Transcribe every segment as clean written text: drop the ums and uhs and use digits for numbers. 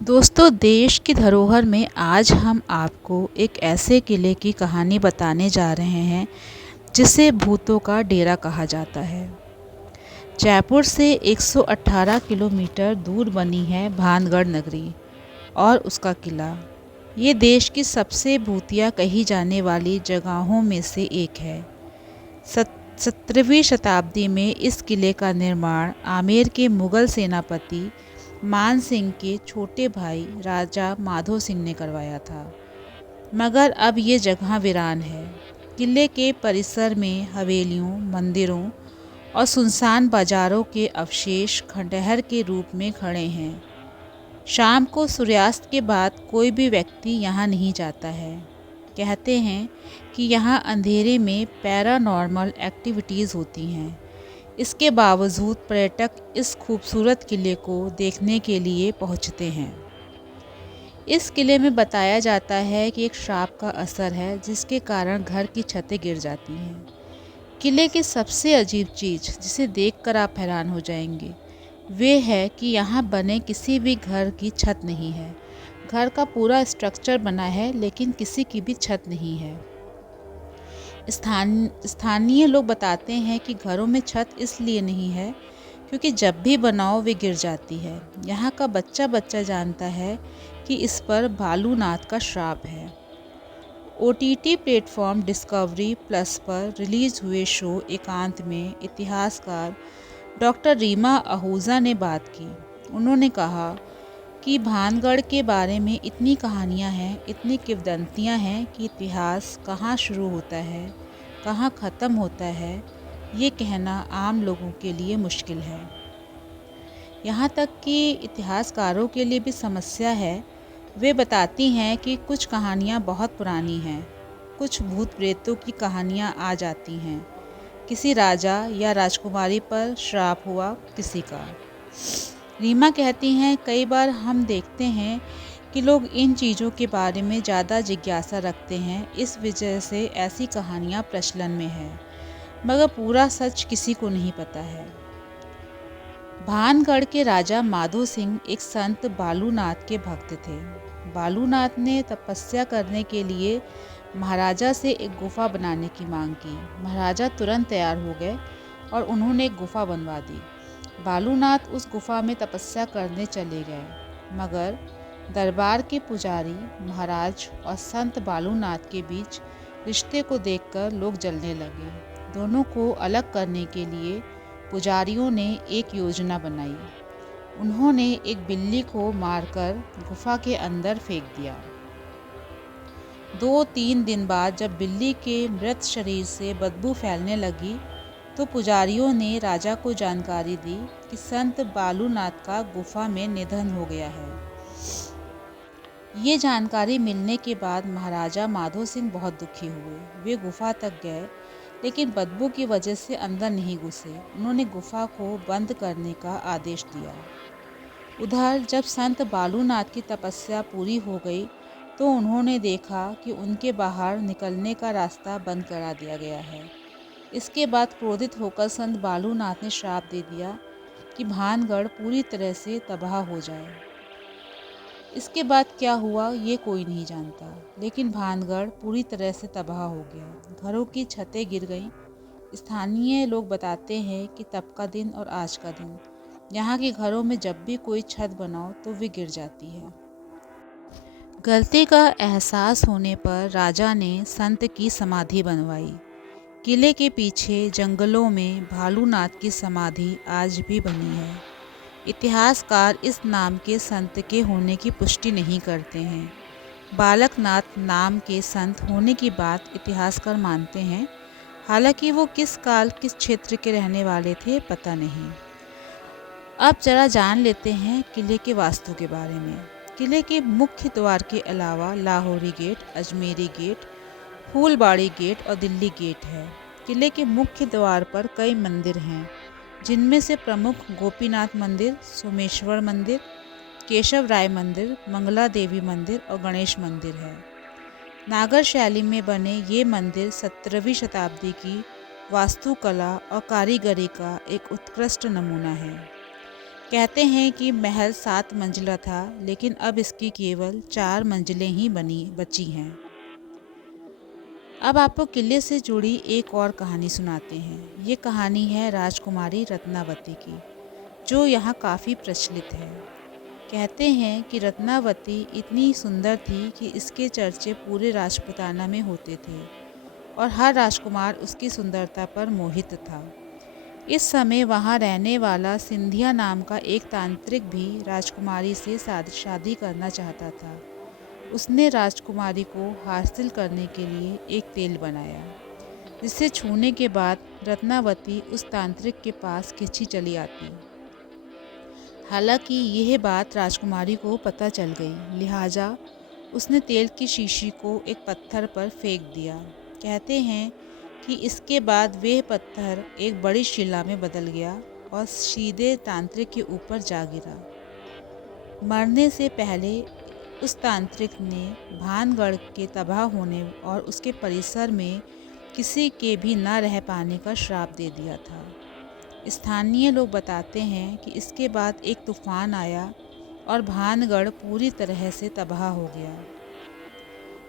दोस्तों, देश की धरोहर में आज हम आपको एक ऐसे किले की कहानी बताने जा रहे हैं जिसे भूतों का डेरा कहा जाता है। जयपुर से 118 किलोमीटर दूर बनी है भानगढ़ नगरी और उसका किला। ये देश की सबसे भूतिया कही जाने वाली जगहों में से एक है। 17वीं शताब्दी में इस किले का निर्माण आमेर के मुगल सेनापति मान सिंह के छोटे भाई राजा माधो सिंह ने करवाया था, मगर अब ये जगह वीरान है। किले के परिसर में हवेलियों, मंदिरों और सुनसान बाजारों के अवशेष खंडहर के रूप में खड़े हैं। शाम को सूर्यास्त के बाद कोई भी व्यक्ति यहाँ नहीं जाता है। कहते हैं कि यहाँ अंधेरे में पैरानॉर्मल एक्टिविटीज़ होती हैं। इसके बावजूद पर्यटक इस खूबसूरत किले को देखने के लिए पहुँचते हैं। इस किले में बताया जाता है कि एक श्राप का असर है जिसके कारण घर की छतें गिर जाती हैं। किले की सबसे अजीब चीज़ जिसे देखकर आप हैरान हो जाएंगे वे है कि यहाँ बने किसी भी घर की छत नहीं है। घर का पूरा स्ट्रक्चर बना है लेकिन किसी की भी छत नहीं है। स्थानीय लोग बताते हैं कि घरों में छत इसलिए नहीं है क्योंकि जब भी बनाओ वे गिर जाती है। यहाँ का बच्चा बच्चा जानता है कि इस पर भालूनाथ का श्राप है। OTT प्लेटफॉर्म डिस्कवरी प्लस पर रिलीज हुए शो एकांत में इतिहासकार डॉक्टर रीमा आहूजा ने बात की। उन्होंने कहा कि भानगढ़ के बारे में इतनी कहानियाँ हैं, इतनी किंवदंतियाँ हैं कि इतिहास कहाँ शुरू होता है, कहाँ ख़त्म होता है, ये कहना आम लोगों के लिए मुश्किल है। यहाँ तक कि इतिहासकारों के लिए भी समस्या है। वे बताती हैं कि कुछ कहानियाँ बहुत पुरानी हैं, कुछ भूत प्रेतों की कहानियाँ आ जाती हैं। किसी राजा या राजकुमारी पर श्राप हुआ किसी का। रीमा कहती हैं, कई बार हम देखते हैं कि लोग इन चीज़ों के बारे में ज़्यादा जिज्ञासा रखते हैं, इस वजह से ऐसी कहानियाँ प्रचलन में है, मगर पूरा सच किसी को नहीं पता है। भानगढ़ के राजा माधो सिंह एक संत बालूनाथ के भक्त थे। बालूनाथ ने तपस्या करने के लिए महाराजा से एक गुफा बनाने की मांग की। महाराजा तुरंत तैयार हो गए और उन्होंने एक गुफा बनवा दी। बालूनाथ उस गुफा में तपस्या करने चले गए, मगर दरबार के पुजारी महाराज और संत बालूनाथ के बीच रिश्ते को देखकर लोग जलने लगे। दोनों को अलग करने के लिए पुजारियों ने एक योजना बनाई। उन्होंने एक बिल्ली को मारकर गुफा के अंदर फेंक दिया। 2-3 दिन बाद जब बिल्ली के मृत शरीर से बदबू फैलने लगी तो पुजारियों ने राजा को जानकारी दी कि संत बालूनाथ का गुफा में निधन हो गया है। ये जानकारी मिलने के बाद महाराजा माधो सिंह बहुत दुखी हुए। वे गुफा तक गए लेकिन बदबू की वजह से अंदर नहीं घुसे। उन्होंने गुफा को बंद करने का आदेश दिया। उधर जब संत बालूनाथ की तपस्या पूरी हो गई तो उन्होंने देखा कि उनके बाहर निकलने का रास्ता बंद करा दिया गया है। इसके बाद क्रोधित होकर संत बालूनाथ ने श्राप दे दिया कि भानगढ़ पूरी तरह से तबाह हो जाए। इसके बाद क्या हुआ ये कोई नहीं जानता, लेकिन भानगढ़ पूरी तरह से तबाह हो गया। घरों की छतें गिर गईं। स्थानीय लोग बताते हैं कि तब का दिन और आज का दिन, यहाँ के घरों में जब भी कोई छत बनाओ तो वे गिर जाती है। गलती का एहसास होने पर राजा ने संत की समाधि बनवाई। किले के पीछे जंगलों में भालूनाथ की समाधि आज भी बनी है। इतिहासकार इस नाम के संत के होने की पुष्टि नहीं करते हैं। बालकनाथ नाम के संत होने की बात इतिहासकार मानते हैं, हालांकि वो किस काल किस क्षेत्र के रहने वाले थे पता नहीं। अब जरा जान लेते हैं किले के वास्तु के बारे में। किले के मुख्य द्वार के अलावा Lahori gate, Ajmeri gate, Phulbari gate और दिल्ली गेट है। किले के मुख्य द्वार पर कई मंदिर हैं, जिनमें से प्रमुख गोपीनाथ मंदिर, सोमेश्वर मंदिर, केशव राय मंदिर, मंगला देवी मंदिर और गणेश मंदिर है। नागर शैली में बने ये मंदिर 17वीं शताब्दी की वास्तुकला और कारीगरी का एक उत्कृष्ट नमूना है। कहते हैं कि महल 7 मंजिला था, लेकिन अब इसकी केवल 4 मंजिलें ही बची हैं। अब आपको किले से जुड़ी एक और कहानी सुनाते हैं। ये कहानी है राजकुमारी रत्नावती की, जो यहाँ काफ़ी प्रचलित है। कहते हैं कि रत्नावती इतनी सुंदर थी कि इसके चर्चे पूरे राजपुताना में होते थे और हर राजकुमार उसकी सुंदरता पर मोहित था। इस समय वहाँ रहने वाला सिंधिया नाम का एक तांत्रिक भी राजकुमारी से शादी करना चाहता था। उसने राजकुमारी को हासिल करने के लिए एक तेल बनाया, जिसे छूने के बाद रत्नावती उस तांत्रिक के पास खिंची चली आती। हालांकि यह बात राजकुमारी को पता चल गई, लिहाजा उसने तेल की शीशी को एक पत्थर पर फेंक दिया। कहते हैं कि इसके बाद वह पत्थर एक बड़ी शिला में बदल गया और सीधे तांत्रिक के ऊपर जा गिरा। मरने से पहले उस तांत्रिक ने भानगढ़ के तबाह होने और उसके परिसर में किसी के भी न रह पाने का श्राप दे दिया था। स्थानीय लोग बताते हैं कि इसके बाद एक तूफान आया और भानगढ़ पूरी तरह से तबाह हो गया।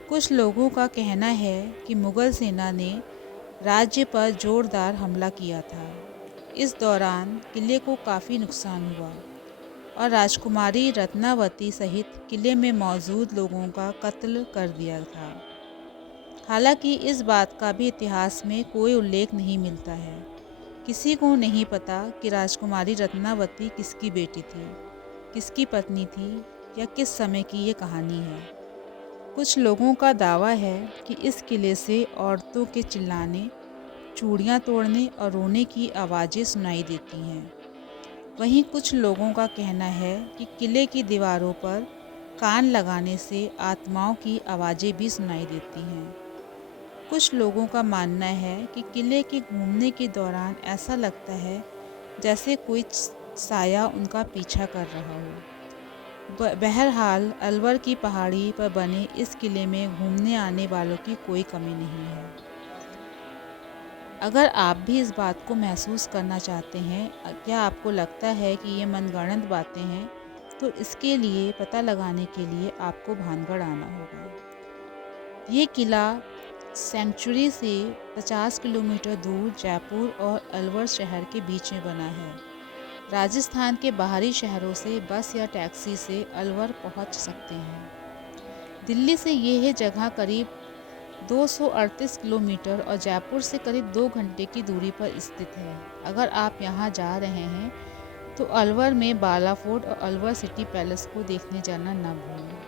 कुछ लोगों का कहना है कि मुगल सेना ने राज्य पर जोरदार हमला किया था। इस दौरान किले को काफ़ी नुकसान हुआ और राजकुमारी रत्नावती सहित किले में मौजूद लोगों का कत्ल कर दिया था। हालांकि इस बात का भी इतिहास में कोई उल्लेख नहीं मिलता है। किसी को नहीं पता कि राजकुमारी रत्नावती किसकी बेटी थी, किसकी पत्नी थी या किस समय की ये कहानी है। कुछ लोगों का दावा है कि इस किले से औरतों के चिल्लाने, चूड़ियाँ तोड़ने और रोने की आवाज़ें सुनाई देती हैं। वहीं कुछ लोगों का कहना है कि किले की दीवारों पर कान लगाने से आत्माओं की आवाज़ें भी सुनाई देती हैं। कुछ लोगों का मानना है कि किले के घूमने के दौरान ऐसा लगता है जैसे कोई साया उनका पीछा कर रहा हो। बहरहाल अलवर की पहाड़ी पर बने इस किले में घूमने आने वालों की कोई कमी नहीं है। अगर आप भी इस बात को महसूस करना चाहते हैं, क्या आपको लगता है कि ये मनगढ़ंत बातें हैं, तो इसके लिए पता लगाने के लिए आपको भानगढ़ आना होगा। ये किला सेंचुरी से 50 किलोमीटर दूर जयपुर और अलवर शहर के बीच में बना है। राजस्थान के बाहरी शहरों से बस या टैक्सी से अलवर पहुंच सकते हैं। दिल्ली से यह जगह करीब 238 किलोमीटर और जयपुर से करीब 2 घंटे की दूरी पर स्थित है। अगर आप यहाँ जा रहे हैं तो अलवर में बाला फोर्ट और अलवर सिटी पैलेस को देखने जाना न भूलें।